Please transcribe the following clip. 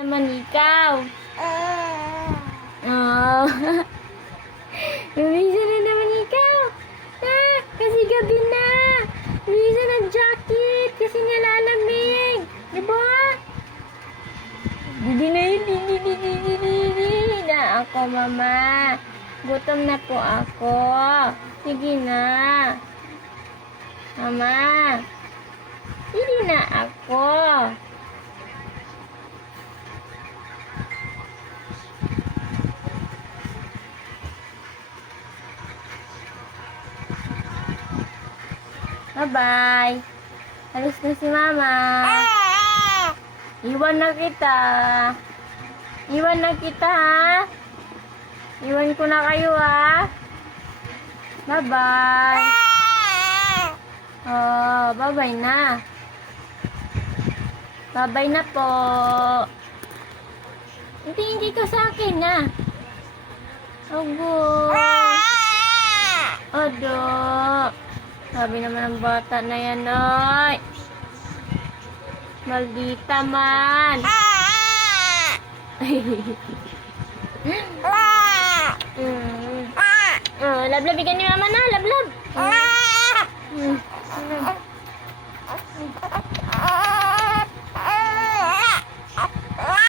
Naman ikaw. Oh. Umisa na naman ikaw. Kasi gabi na. Umisa ng jacket. Kasi nga lalamig. Diba? Hindi na yun. Hindi na ako, mama. Gutom na po ako. Sige na. Mama. Hindi na ako. Bye-bye. Alis na si mama. Iwan na kita. Iwan na kita, ha? Iwan ko na kayo, ha? Bye-bye. Oh, bye-bye na. Bye-bye na po. Hindi ka sa akin, ha? Ogo. Odo. Sabi naman ng bata na yan, ay. Maldita man. Lablab, bigyan niyo naman na, lablab.